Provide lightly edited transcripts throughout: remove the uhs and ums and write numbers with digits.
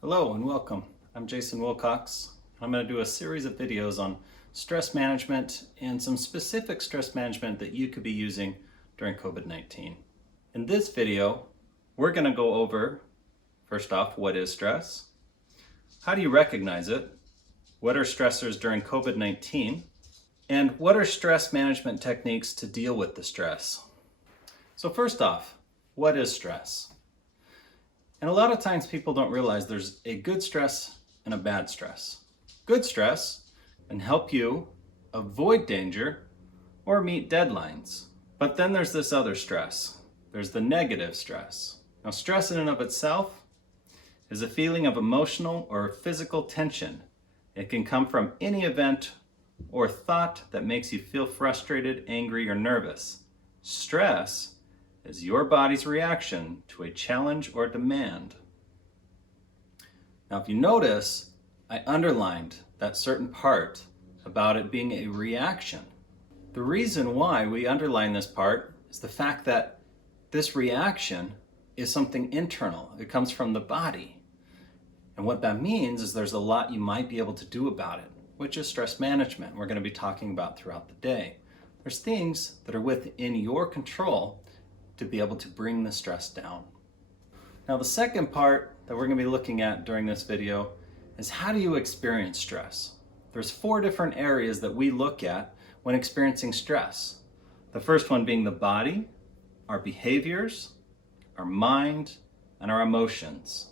Hello and welcome. I'm Jason Wilcox. I'm going to do a series of videos on stress management and some specific stress management that you could be using during COVID-19. In this video, we're going to go over, first off, what is stress? How do you recognize it? What are stressors during COVID-19? And what are stress management techniques to deal with the stress? So first off, what is stress? And a lot of times people don't realize there's a good stress and a bad stress. Good stress can help you avoid danger or meet deadlines. But then there's this other stress. There's the negative stress. Now, stress in and of itself is a feeling of emotional or physical tension. It can come from any event or thought that makes you feel frustrated, angry, or nervous. Stress is your body's reaction to a challenge or demand. Now, if you notice, I underlined that certain part about it being a reaction. The reason why we underline this part is the fact that this reaction is something internal. It comes from the body. And what that means is there's a lot you might be able to do about it, which is stress management. We're going to be talking about throughout the day. There's things that are within your control to be able to bring the stress down. Now, the second part that we're going to be looking at during this video is how do you experience stress? There's 4 different areas that we look at when experiencing stress. The first one being the body, our behaviors, our mind, and our emotions.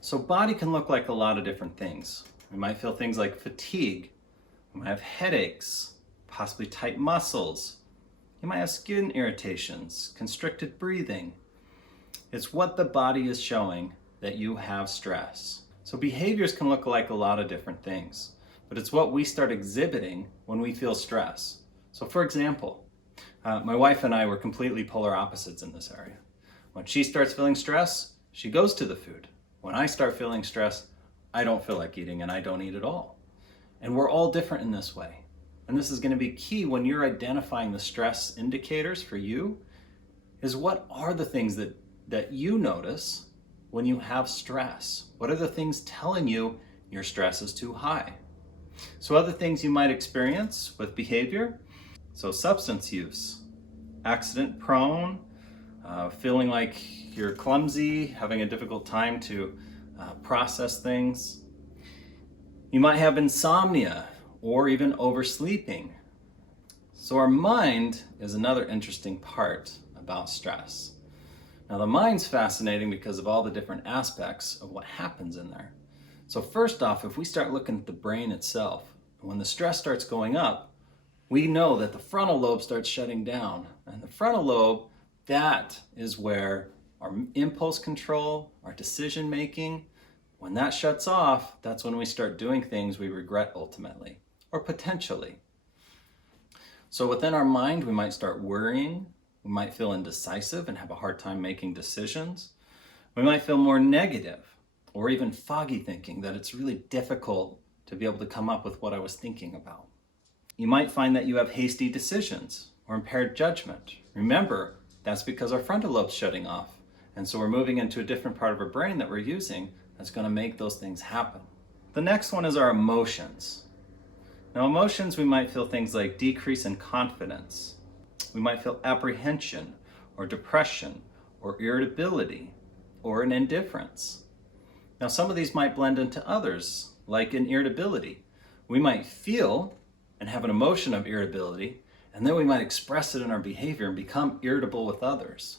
So body can look like a lot of different things. We might feel things like fatigue, we might have headaches, possibly tight muscles. You might have skin irritations, constricted breathing. It's what the body is showing that you have stress. So behaviors can look like a lot of different things, but it's what we start exhibiting when we feel stress. So for example, my wife and I were completely polar opposites in this area. When she starts feeling stress, she goes to the food. When I start feeling stress, I don't feel like eating and I don't eat at all. And we're all different in this way. And this is going to be key when you're identifying the stress indicators for you, is what are the things that you notice when you have stress? What are the things telling you your stress is too high? So other things you might experience with behavior, so substance use, accident prone, feeling like you're clumsy, having a difficult time to process things. You might have insomnia, or even oversleeping. So our mind is another interesting part about stress. Now, the mind's fascinating because of all the different aspects of what happens in there. So first off, if we start looking at the brain itself, when the stress starts going up, we know that the frontal lobe starts shutting down. And the frontal lobe, that is where our impulse control, our decision making, when that shuts off, that's when we start doing things we regret ultimately, or potentially. So within our mind, we might start worrying, we might feel indecisive and have a hard time making decisions. We might feel more negative or even foggy thinking, that it's really difficult to be able to come up with what I was thinking about. You might find that you have hasty decisions or impaired judgment. Remember, that's because our frontal lobe's shutting off. And so we're moving into a different part of our brain that we're using that's going to make those things happen. The next one is our emotions. Now, emotions, we might feel things like decrease in confidence. We might feel apprehension or depression or irritability or an indifference. Now, some of these might blend into others, like in irritability. We might feel and have an emotion of irritability, and then we might express it in our behavior and become irritable with others.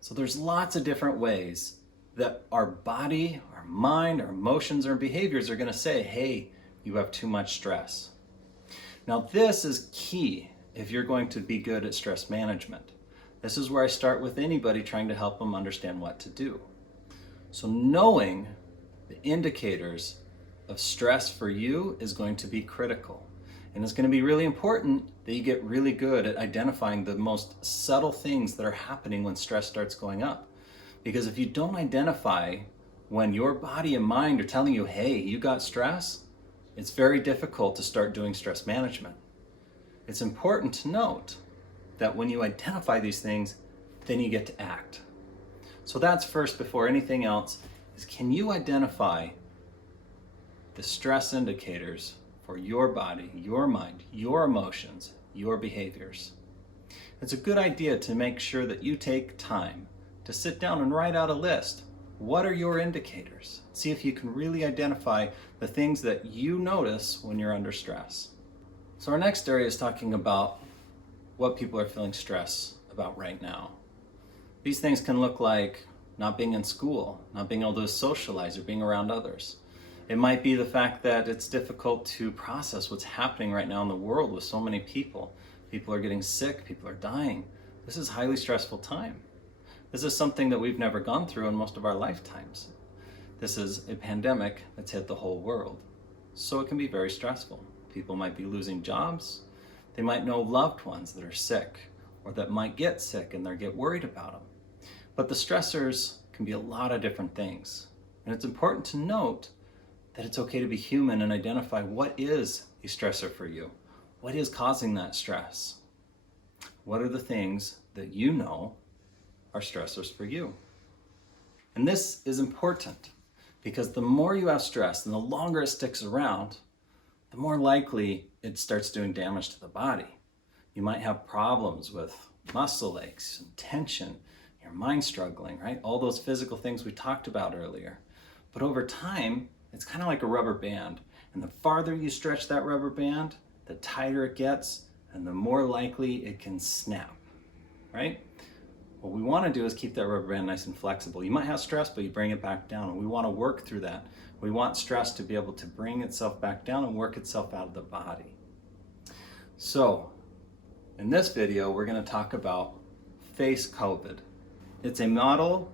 So there's lots of different ways that our body, our mind, our emotions, our behaviors are going to say, hey, you have too much stress. Now, this is key if you're going to be good at stress management. This is where I start with anybody trying to help them understand what to do. So knowing the indicators of stress for you is going to be critical. And it's going to be really important that you get really good at identifying the most subtle things that are happening when stress starts going up. Because if you don't identify when your body and mind are telling you, hey, you got stress, it's very difficult to start doing stress management. It's important to note that when you identify these things, then you get to act. So that's first before anything else, is, can you identify the stress indicators for your body, your mind, your emotions, your behaviors? It's a good idea to make sure that you take time to sit down and write out a list. What are your indicators? See if you can really identify the things that you notice when you're under stress. So our next area is talking about what people are feeling stress about right now. These things can look like not being in school, not being able to socialize or being around others. It might be the fact that it's difficult to process what's happening right now in the world with so many people. People are getting sick, people are dying. This is a highly stressful time. This is something that we've never gone through in most of our lifetimes. This is a pandemic that's hit the whole world. So it can be very stressful. People might be losing jobs. They might know loved ones that are sick or that might get sick and they get worried about them. But the stressors can be a lot of different things. And it's important to note that it's okay to be human and identify what is a stressor for you. What is causing that stress? What are the things that you know are stressors for you? And this is important because the more you have stress and the longer it sticks around, the more likely it starts doing damage to the body. You might have problems with muscle aches and tension, your mind struggling, right? All those physical things we talked about earlier. But over time, it's kind of like a rubber band. And the farther you stretch that rubber band, the tighter it gets and the more likely it can snap, right? What we want to do is keep that rubber band nice and flexible. You might have stress, but you bring it back down. And we want to work through that. We want stress to be able to bring itself back down and work itself out of the body. So, in this video, we're going to talk about Face COVID. It's a model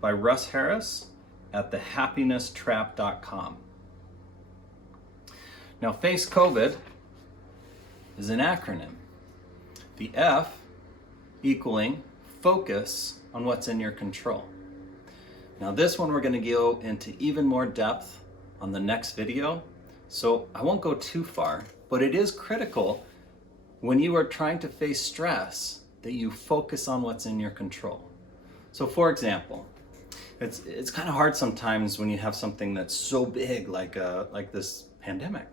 by Russ Harris at thehappinesstrap.com. Now, Face COVID is an acronym. The F equaling focus on what's in your control. Now, this one we're going to go into even more depth on the next video, so I won't go too far, but it is critical when you are trying to face stress that you focus on what's in your control. So for example, it's kind of hard sometimes when you have something that's so big like this pandemic.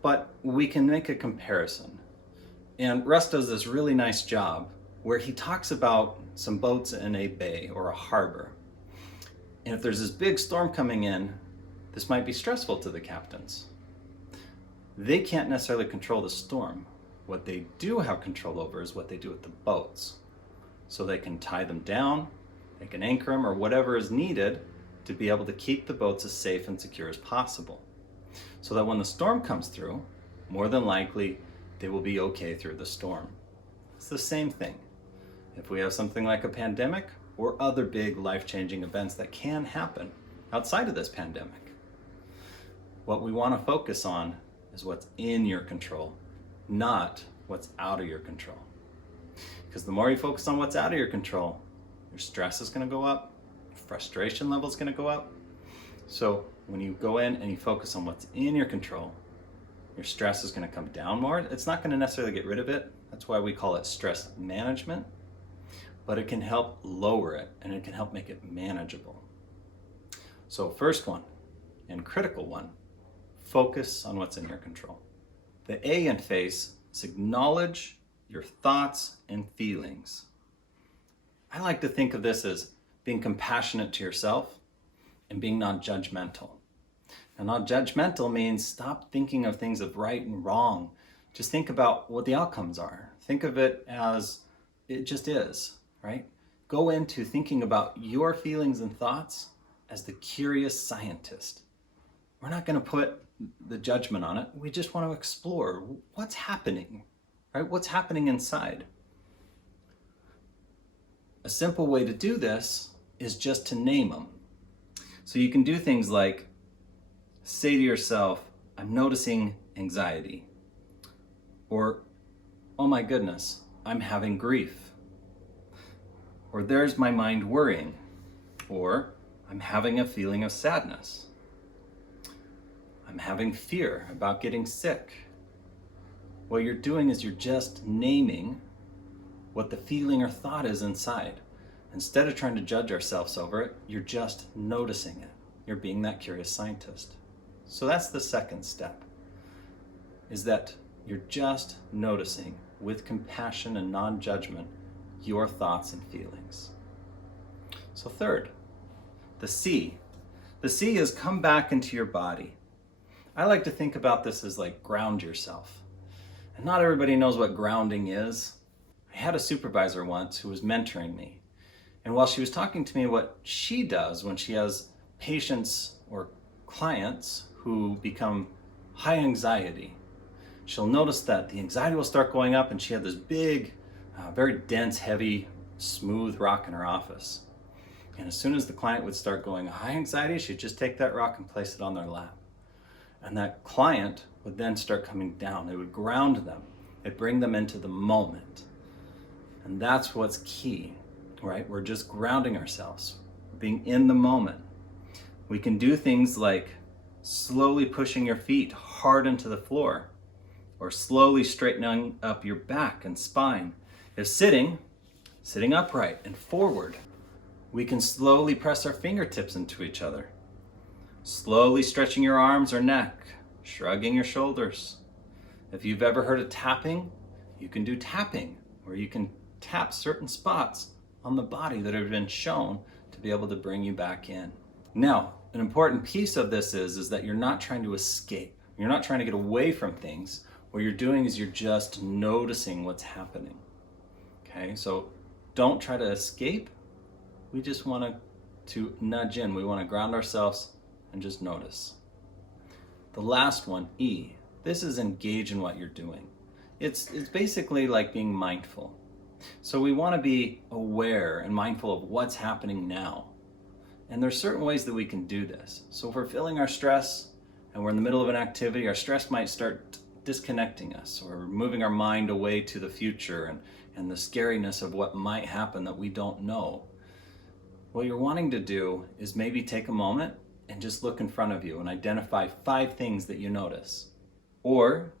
But we can make a comparison. And Russ does this really nice job where he talks about some boats in a bay or a harbor. And if there's this big storm coming in, this might be stressful to the captains. They can't necessarily control the storm. What they do have control over is what they do with the boats. So they can tie them down, they can anchor them, or whatever is needed to be able to keep the boats as safe and secure as possible. So that when the storm comes through, more than likely, they will be okay through the storm. It's the same thing. If we have something like a pandemic or other big life-changing events that can happen outside of this pandemic, what we want to focus on is what's in your control, not what's out of your control. Because the more you focus on what's out of your control, your stress is going to go up, frustration level is going to go up. So when you go in and you focus on what's in your control, your stress is going to come down more. It's not going to necessarily get rid of it. That's why we call it stress management. But it can help lower it and it can help make it manageable. So first one, and critical one, focus on what's in your control. The A in face is acknowledge your thoughts and feelings. I like to think of this as being compassionate to yourself and being non-judgmental. Now, non-judgmental means stop thinking of things of right and wrong. Just think about what the outcomes are. Think of it as it just is, right? Go into thinking about your feelings and thoughts as the curious scientist. We're not going to put the judgment on it. We just want to explore what's happening, right? What's happening inside. A simple way to do this is just to name them. So you can do things like say to yourself, I'm noticing anxiety. Or, oh my goodness, I'm having grief. Or there's my mind worrying. Or I'm having a feeling of sadness. I'm having fear about getting sick. What you're doing is you're just naming what the feeling or thought is inside. Instead of trying to judge ourselves over it, you're just noticing it. You're being that curious scientist. So that's the second step, is that you're just noticing with compassion and non-judgment your thoughts and feelings. So third, the C. The C is come back into your body. I like to think about this as like ground yourself. And not everybody knows what grounding is. I had a supervisor once who was mentoring me. And while she was talking to me what she does when she has patients or clients who become high anxiety, she'll notice that the anxiety will start going up, and she had this big, very dense, heavy, smooth rock in her office. And as soon as the client would start going high anxiety, she'd just take that rock and place it on their lap. And that client would then start coming down. It would ground them. It'd bring them into the moment. And that's what's key, right? We're just grounding ourselves, being in the moment. We can do things like slowly pushing your feet hard into the floor, or slowly straightening up your back and spine. If sitting upright and forward, we can slowly press our fingertips into each other. Slowly stretching your arms or neck, shrugging your shoulders. If you've ever heard of tapping, you can do tapping, where you can tap certain spots on the body that have been shown to be able to bring you back in. Now, an important piece of this is that you're not trying to escape. You're not trying to get away from things. What you're doing is you're just noticing what's happening. Okay, so don't try to escape. We just want to nudge in. We want to ground ourselves and just notice. The last one, E. This is engage in what you're doing. It's basically like being mindful. So we want to be aware and mindful of what's happening now. And there's certain ways that we can do this. So if we're feeling our stress and we're in the middle of an activity, our stress might start disconnecting us, or moving our mind away to the future and the scariness of what might happen that we don't know. What you're wanting to do is maybe take a moment and just look in front of you and identify 5 things that you notice. Or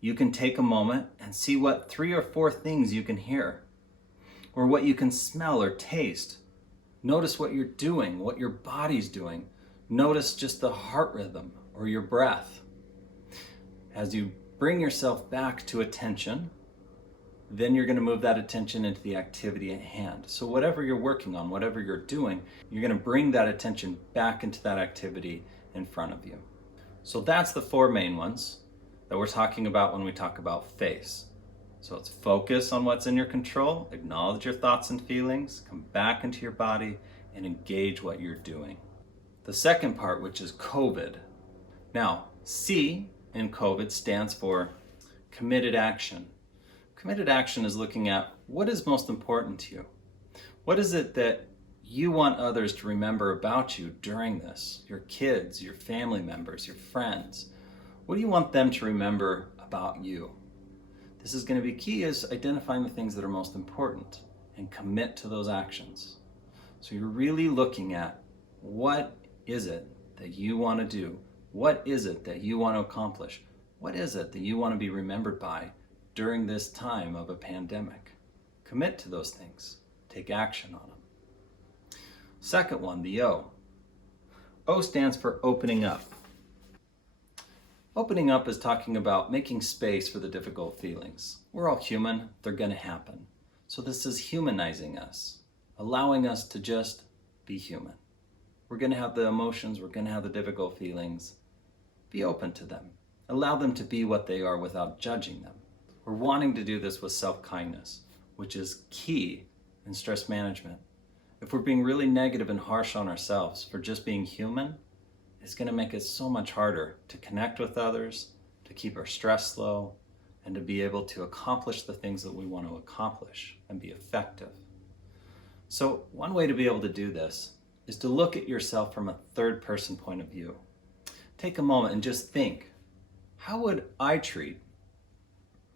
you can take a moment and see what 3 or 4 things you can hear, or what you can smell or taste. Notice what you're doing, what your body's doing. Notice just the heart rhythm or your breath. As you bring yourself back to attention, then you're going to move that attention into the activity at hand. So whatever you're working on, whatever you're doing, you're going to bring that attention back into that activity in front of you. So that's the 4 main ones that we're talking about when we talk about face. So it's focus on what's in your control, acknowledge your thoughts and feelings, come back into your body, and engage what you're doing. The second part, which is COVID. Now, C in COVID stands for committed action. Committed action is looking at what is most important to you. What is it that you want others to remember about you during this? Your kids, your family members, your friends. What do you want them to remember about you? This is going to be key, is identifying the things that are most important and commit to those actions. So you're really looking at what is it that you want to do? What is it that you want to accomplish? What is it that you want to be remembered by during this time of a pandemic? Commit to those things. Take action on them. Second one, the O. O stands for opening up. Opening up is talking about making space for the difficult feelings. We're all human, they're going to happen. So this is humanizing us, allowing us to just be human. We're going to have the emotions, we're going to have the difficult feelings. Be open to them. Allow them to be what they are without judging them. We're wanting to do this with self-kindness, which is key in stress management. If we're being really negative and harsh on ourselves for just being human, it's going to make it so much harder to connect with others, to keep our stress low, and to be able to accomplish the things that we want to accomplish and be effective. So one way to be able to do this is to look at yourself from a third person point of view. Take a moment and just think, how would I treat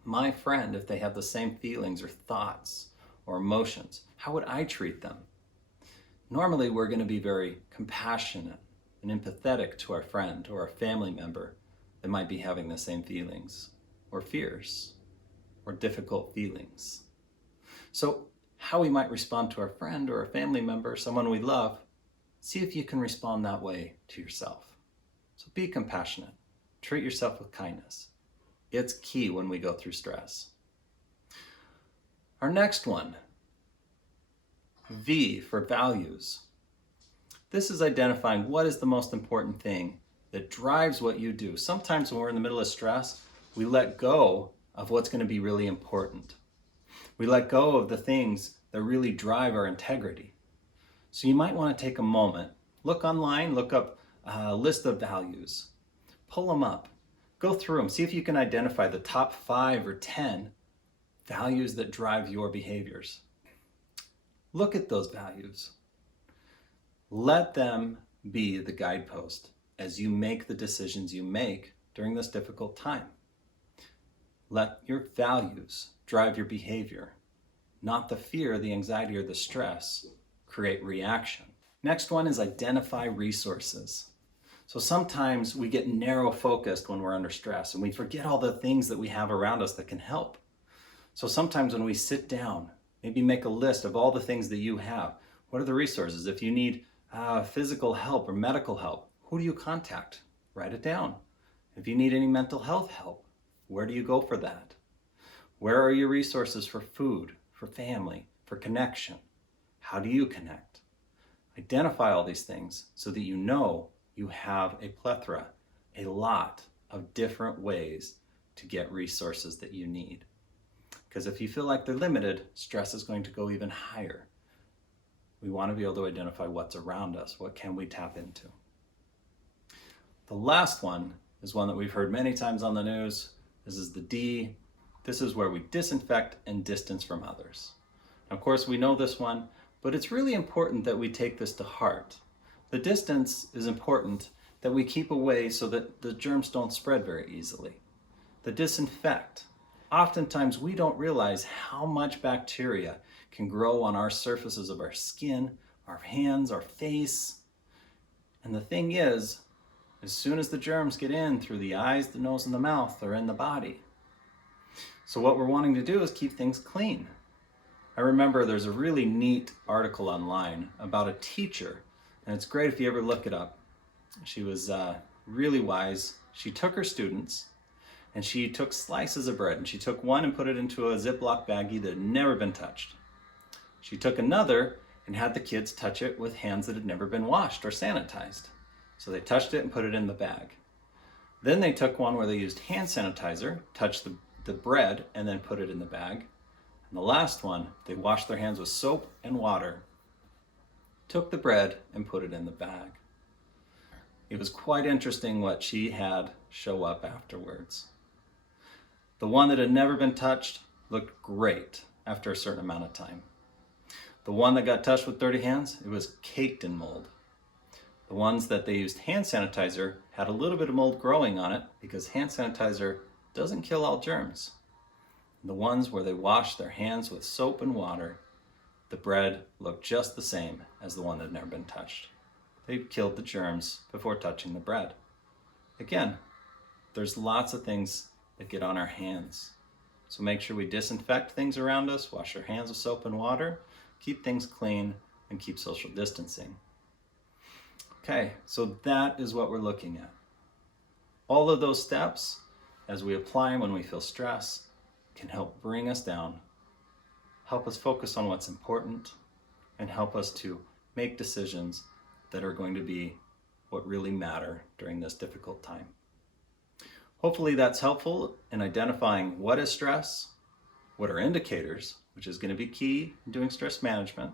my friend if they have the same feelings or thoughts or emotions? How would I treat them? Normally, we're going to be very compassionate and empathetic to our friend or our family member that might be having the same feelings or fears or difficult feelings. So how we might respond to our friend or a family member, someone we love, see if you can respond that way to yourself. So be compassionate. Treat yourself with kindness. It's key when we go through stress. Our next one, V for values. This is identifying what is the most important thing that drives what you do. Sometimes when we're in the middle of stress, we let go of what's going to be really important. We let go of the things that really drive our integrity. So you might want to take a moment, look online, look up a list of values, pull them up, go through them, see if you can identify the top 5 or 10 values that drive your behaviors. Look at those values. Let them be the guidepost as you make the decisions you make during this difficult time. Let your values drive your behavior, not the fear, the anxiety, or the stress create reaction. Next one is identify resources. So sometimes we get narrow focused when we're under stress and we forget all the things that we have around us that can help. So sometimes when we sit down, maybe make a list of all the things that you have. What are the resources? If you need physical help or medical help, who do you contact? Write it down. If you need any mental health help, where do you go for that? Where are your resources for food, for family, for connection? How do you connect? Identify all these things so that you know you have a plethora, a lot of different ways to get resources that you need. Because if you feel like they're limited, stress is going to go even higher. We want to be able to identify what's around us. What can we tap into? The last one is one that we've heard many times on the news. This is the D. This is where we disinfect and distance from others. Of course, we know this one, but it's really important that we take this to heart. The distance is important, that we keep away so that the germs don't spread very easily. The disinfect. Oftentimes we don't realize how much bacteria can grow on our surfaces of our skin, our hands, our face. And the thing is, as soon as the germs get in through the eyes, the nose, and the mouth, they're in the body. So what we're wanting to do is keep things clean. I remember there's a really neat article online about a teacher, and it's great if you ever look it up. She was really wise. She took her students and she took slices of bread and she took one and put it into a Ziploc baggie that had never been touched. She took another and had the kids touch it with hands that had never been washed or sanitized. So they touched it and put it in the bag. Then they took one where they used hand sanitizer, touched the bread, and then put it in the bag. And the last one, they washed their hands with soap and water, took the bread and put it in the bag. It was quite interesting what she had show up afterwards. The one that had never been touched looked great after a certain amount of time. The one that got touched with dirty hands, it was caked in mold. The ones that they used hand sanitizer had a little bit of mold growing on it because hand sanitizer doesn't kill all germs. The ones where they washed their hands with soap and water, the bread looked just the same as the one that had never been touched. They killed the germs before touching the bread. Again, there's lots of things that get on our hands. So make sure we disinfect things around us, wash our hands with soap and water, keep things clean, and keep social distancing. Okay, so that is what we're looking at. All of those steps, as we apply them when we feel stress, can help bring us down, help us focus on what's important, and help us to make decisions that are going to be what really matter during this difficult time. Hopefully that's helpful in identifying what is stress, what are indicators, which is going to be key in doing stress management,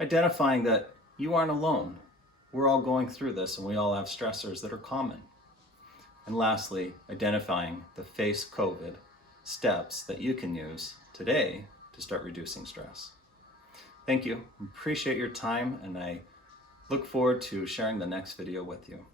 identifying that you aren't alone. We're all going through this and we all have stressors that are common. And lastly, identifying the face COVID steps that you can use today to start reducing stress. Thank you. Appreciate your time, and I look forward to sharing the next video with you.